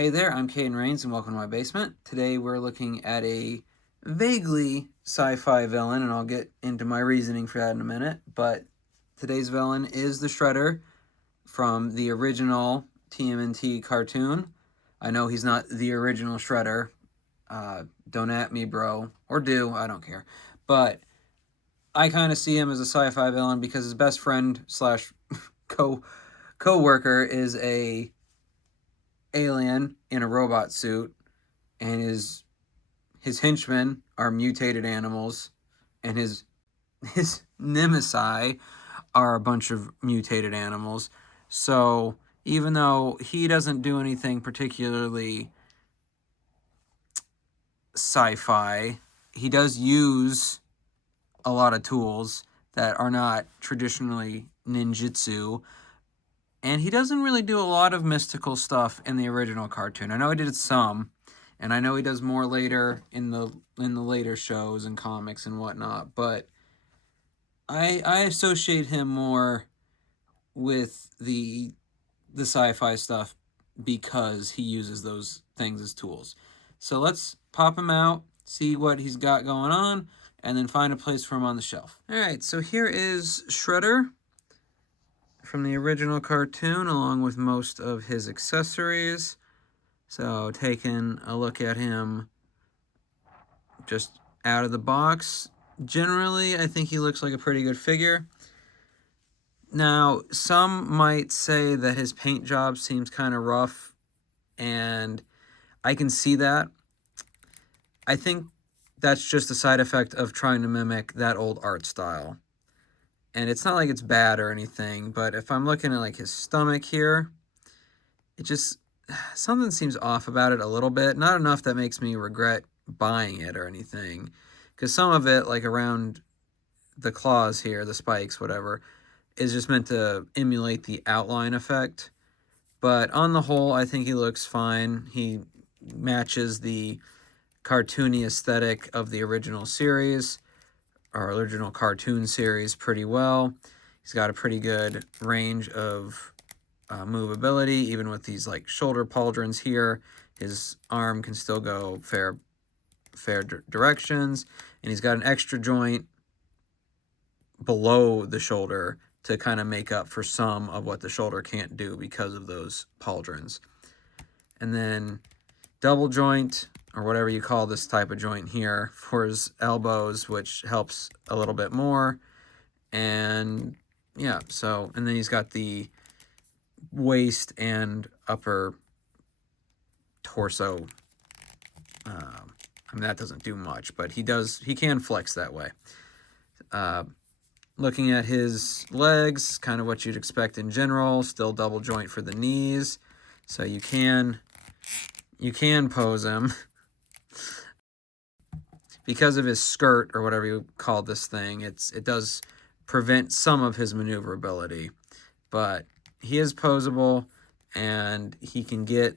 Hey there, I'm Caden Rains and welcome to my basement. Today we're looking at a vaguely sci-fi villain, and I'll get into my reasoning for that in a minute, but today's villain is the Shredder from the original TMNT cartoon. I know he's not the original Shredder. Don't at me, bro. Or do, I don't care. But I kind of see him as a sci-fi villain because his best friend slash co-worker is a alien in a robot suit, and his henchmen are mutated animals, and his nemesis are a bunch of mutated animals. So even though he doesn't do anything particularly sci-fi, he does use a lot of tools that are not traditionally ninjutsu. And he doesn't really do a lot of mystical stuff in the original cartoon. I know he did some, and I know he does more later in the later shows and comics and whatnot. But I associate him more with the sci-fi stuff because he uses those things as tools. So let's pop him out, see what he's got going on, and then find a place for him on the shelf. All right, so here is Shredder from the original cartoon, along with most of his accessories. So taking a look at him just out of the box, generally I think he looks like a pretty good figure. Now, some might say that his paint job seems kind of rough, and I can see that. I think that's just a side effect of trying to mimic that old art style. And it's not like it's bad or anything, but if I'm looking at like his stomach here, it just, something seems off about it a little bit. Not enough that makes me regret buying it or anything, because some of it, like around the claws here, the spikes, whatever, is just meant to emulate the outline effect. But on the whole, I think he looks fine. He matches the cartoony aesthetic of the original series, our original cartoon series, pretty well. He's got a pretty good range of movability, even with these like shoulder pauldrons here. His arm can still go fair directions, and he's got an extra joint below the shoulder to kind of make up for some of what the shoulder can't do because of those pauldrons. And then double joint, or whatever you call this type of joint here, for his elbows, which helps a little bit more. And yeah, so, and then he's got the waist and upper torso. I mean, that doesn't do much, but he can flex that way. Looking at his legs, kind of what you'd expect in general, still double joint for the knees. So you can pose him. Because of his skirt, or whatever you call this thing, it does prevent some of his maneuverability. But he is posable, and he can get,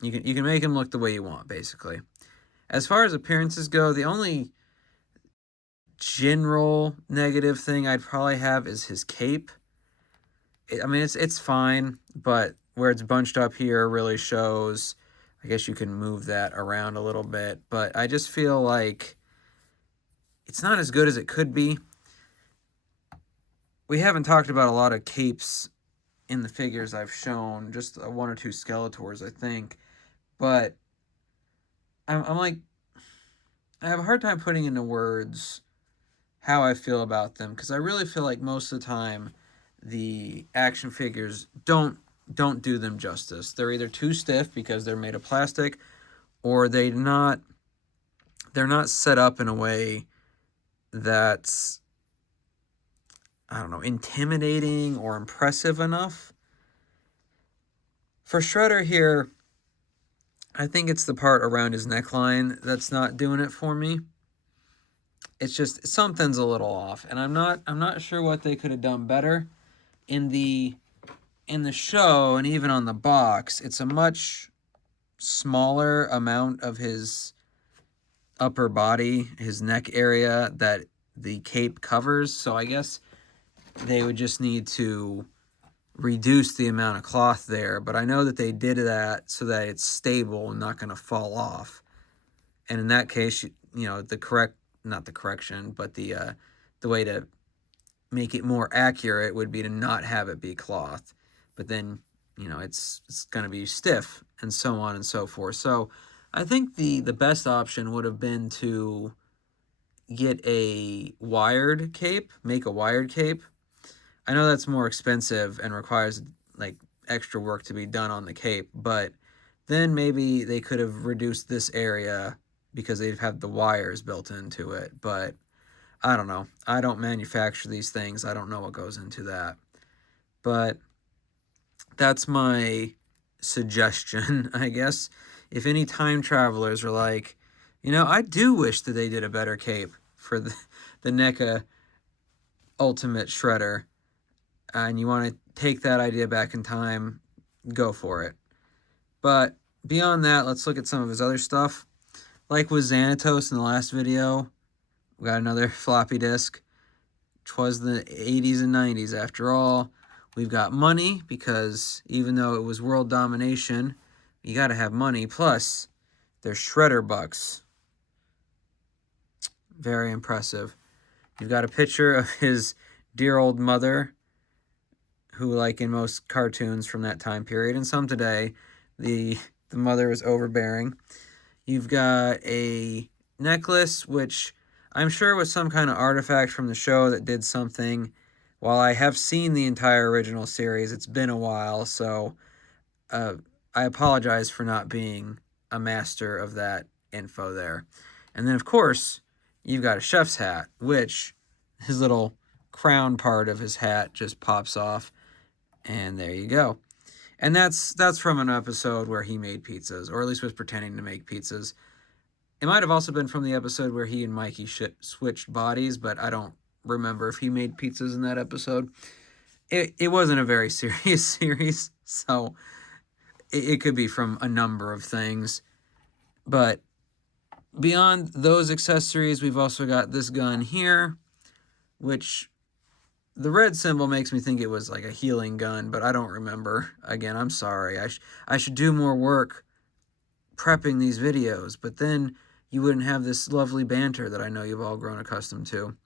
you can make him look the way you want, basically. As far as appearances go, the only general negative thing I'd probably have is his cape. I mean, it's fine, but where it's bunched up here really shows. I guess you can move that around a little bit, but I just feel like it's not as good as it could be. We haven't talked about a lot of capes in the figures I've shown, just one or two Skeletors, I think. But I'm like, I have a hard time putting into words how I feel about them, because I really feel like most of the time the action figures don't do them justice. They're either too stiff because they're made of plastic, or they're not set up in a way that's, I don't know, intimidating or impressive enough. For Shredder here, I think it's the part around his neckline that's not doing it for me. It's just something's a little off, and I'm not sure what they could have done better. In the show, and even on the box, it's a much smaller amount of his upper body, his neck area, that the cape covers. So I guess they would just need to reduce the amount of cloth there, but I know that they did that so that it's stable and not going to fall off. And in that case, you know, not the correction, but the way to make it more accurate would be to not have it be cloth. But then, you know, it's going to be stiff and so on and so forth. So I think the best option would have been to get a wired cape, make a wired cape. I know that's more expensive and requires like extra work to be done on the cape, but then maybe they could have reduced this area because they've had the wires built into it. But I don't know. I don't manufacture these things. I don't know what goes into that. But that's my suggestion, I guess. If any time travelers are like, you know, I do wish that they did a better cape for the NECA Ultimate Shredder, and you want to take that idea back in time, go for it. But beyond that, let's look at some of his other stuff. Like with Xanatos in the last video, we got another floppy disk, which was the 80s and 90s after all. We've got money, because even though it was world domination, you got to have money. Plus, they're Shredder bucks. Very impressive. You've got a picture of his dear old mother, who, like in most cartoons from that time period, and some today, the mother is overbearing. You've got a necklace, which I'm sure was some kind of artifact from the show that did something. While I have seen the entire original series, it's been a while, so I apologize for not being a master of that info there. And then, of course, you've got a chef's hat, which his little crown part of his hat just pops off, and there you go. And that's from an episode where he made pizzas, or at least was pretending to make pizzas. It might have also been from the episode where he and Mikey switched bodies, but I don't remember if he made pizzas in that episode. It wasn't a very serious series, so it could be from a number of things. But beyond those accessories, we've also got this gun here, which the red symbol makes me think it was like a healing gun, but I don't remember. Again, I'm sorry. I should do more work prepping these videos, but then you wouldn't have this lovely banter that I know you've all grown accustomed to.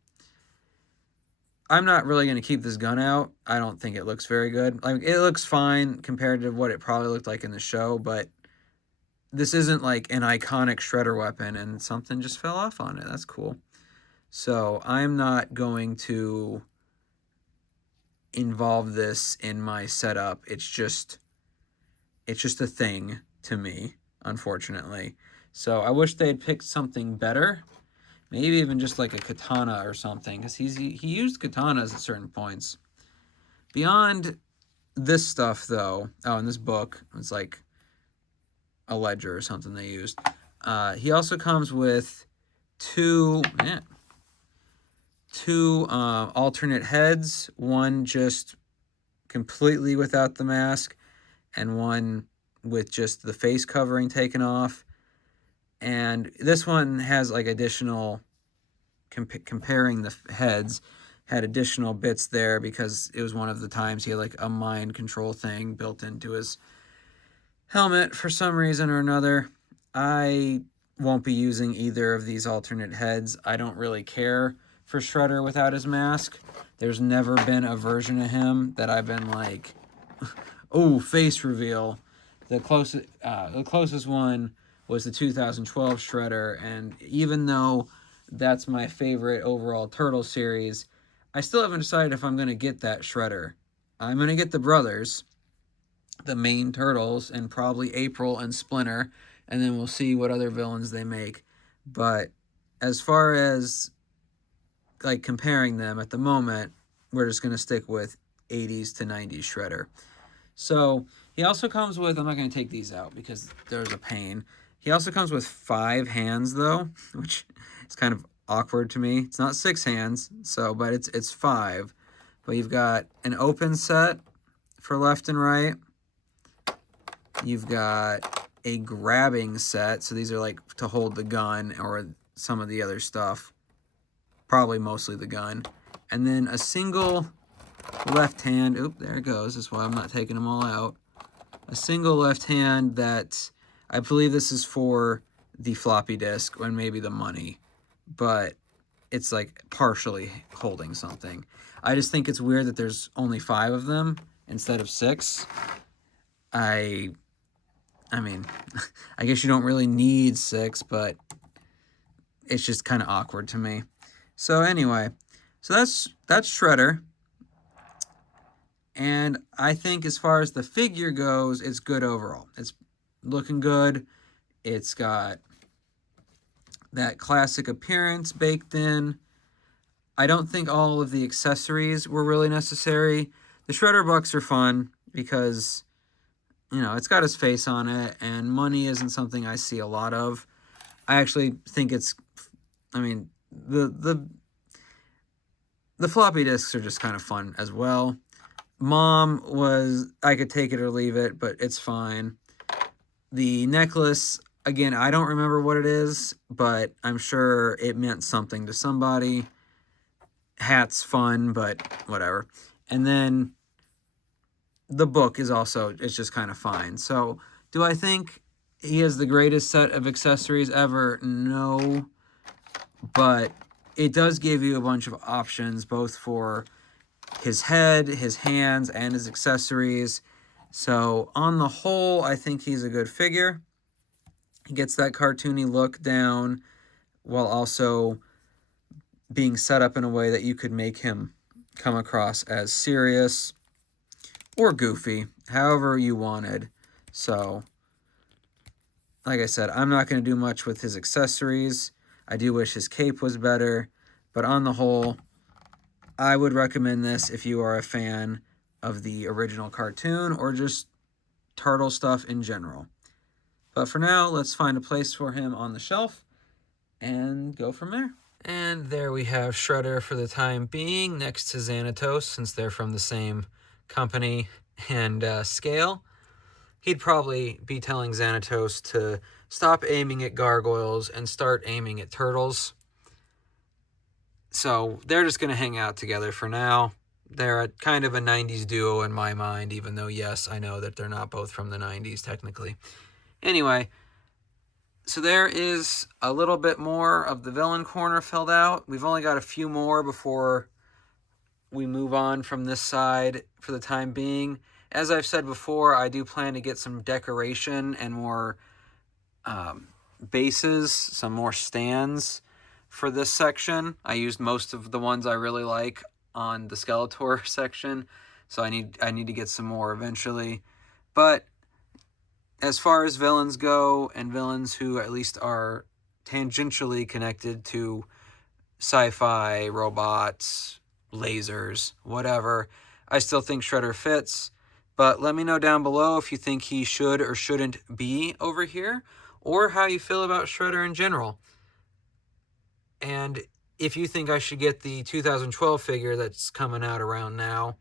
I'm not really going to keep this gun out. I don't think it looks very good. Like, it looks fine compared to what it probably looked like in the show, but this isn't like an iconic Shredder weapon, and something just fell off on it. That's cool. So I'm not going to involve this in my setup. It's just a thing to me, unfortunately. So I wish they'd picked something better. Maybe even just like a katana or something, because he used katanas at certain points. Beyond this stuff, though, in this book, it's like a ledger or something they used. He also comes with two alternate heads, one just completely without the mask, and one with just the face covering taken off. And this one has like additional, comparing the heads, had additional bits there because it was one of the times he had like a mind control thing built into his helmet for some reason or another. I won't be using either of these alternate heads. I don't really care for Shredder without his mask. There's never been a version of him that I've been like, oh, face reveal. The closest one was the 2012 Shredder, and even though that's my favorite overall Turtle series, I still haven't decided if I'm going to get that Shredder. I'm going to get the brothers, the main Turtles, and probably April and Splinter, and then we'll see what other villains they make. But as far as like comparing them at the moment, we're just going to stick with 80s to 90s Shredder. So he also comes with, I'm not going to take these out because there's a pain. He also comes with 5 hands, though, which is kind of awkward to me. It's not 6 hands, but it's 5. But you've got an open set for left and right. You've got a grabbing set, so these are like to hold the gun or some of the other stuff. Probably mostly the gun. And then a single left hand. Oop, there it goes. That's why I'm not taking them all out. A single left hand that I believe this is for the floppy disk and maybe the money, but it's like partially holding something. I just think it's weird that there's only 5 of them instead of 6. I mean, I guess you don't really need 6, but it's just kind of awkward to me. So anyway, so that's Shredder. And I think as far as the figure goes, it's good overall. It's looking good. It's got that classic appearance baked in. I don't think all of the accessories were really necessary. The Shredder bucks are fun because, you know, it's got his face on it, and money isn't something I see a lot of. I actually think it's, I mean, the floppy disks are just kind of fun as well. Mom was, I could take it or leave it, but it's fine. The necklace, again, I don't remember what it is, but I'm sure it meant something to somebody. Hat's fun, but whatever. And then the book is also, it's just kind of fine. So do I think he has the greatest set of accessories ever? No. But it does give you a bunch of options, both for his head, his hands, and his accessories. So on the whole, I think he's a good figure. He gets that cartoony look down while also being set up in a way that you could make him come across as serious or goofy, however you wanted. So, like I said, I'm not going to do much with his accessories. I do wish his cape was better, but on the whole, I would recommend this if you are a fan of the original cartoon or just turtle stuff in general. But for now, let's find a place for him on the shelf and go from there. And there we have Shredder for the time being next to Xanatos, since they're from the same company and scale. He'd probably be telling Xanatos to stop aiming at gargoyles and start aiming at turtles. So they're just going to hang out together for now. They're kind of a 90s duo in my mind, even though, yes, I know that they're not both from the 90s technically. Anyway, so there is a little bit more of the villain corner filled out. We've only got a few more before we move on from this side for the time being. As I've said before, I do plan to get some decoration and more bases, some more stands for this section. I used most of the ones I really like on the Skeletor section, so I need to get some more eventually. But as far as villains go, and villains who at least are tangentially connected to sci-fi, robots, lasers, whatever, I still think Shredder fits. But let me know down below if you think he should or shouldn't be over here, or how you feel about Shredder in general. And if you think I should get the 2012 figure that's coming out around now,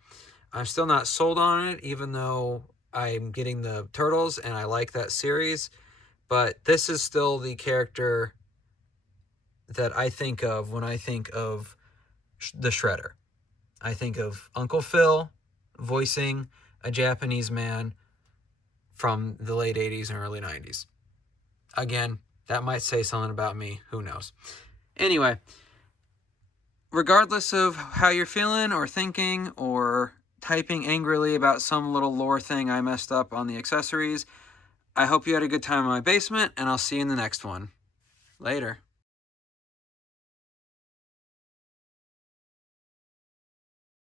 I'm still not sold on it, even though I'm getting the Turtles and I like that series. But this is still the character that I think of when I think of the Shredder. I think of Uncle Phil voicing a Japanese man from the late 80s and early 90s. Again, that might say something about me. Who knows? Anyway, regardless of how you're feeling or thinking or typing angrily about some little lore thing I messed up on the accessories, I hope you had a good time in my basement, and I'll see you in the next one. Later.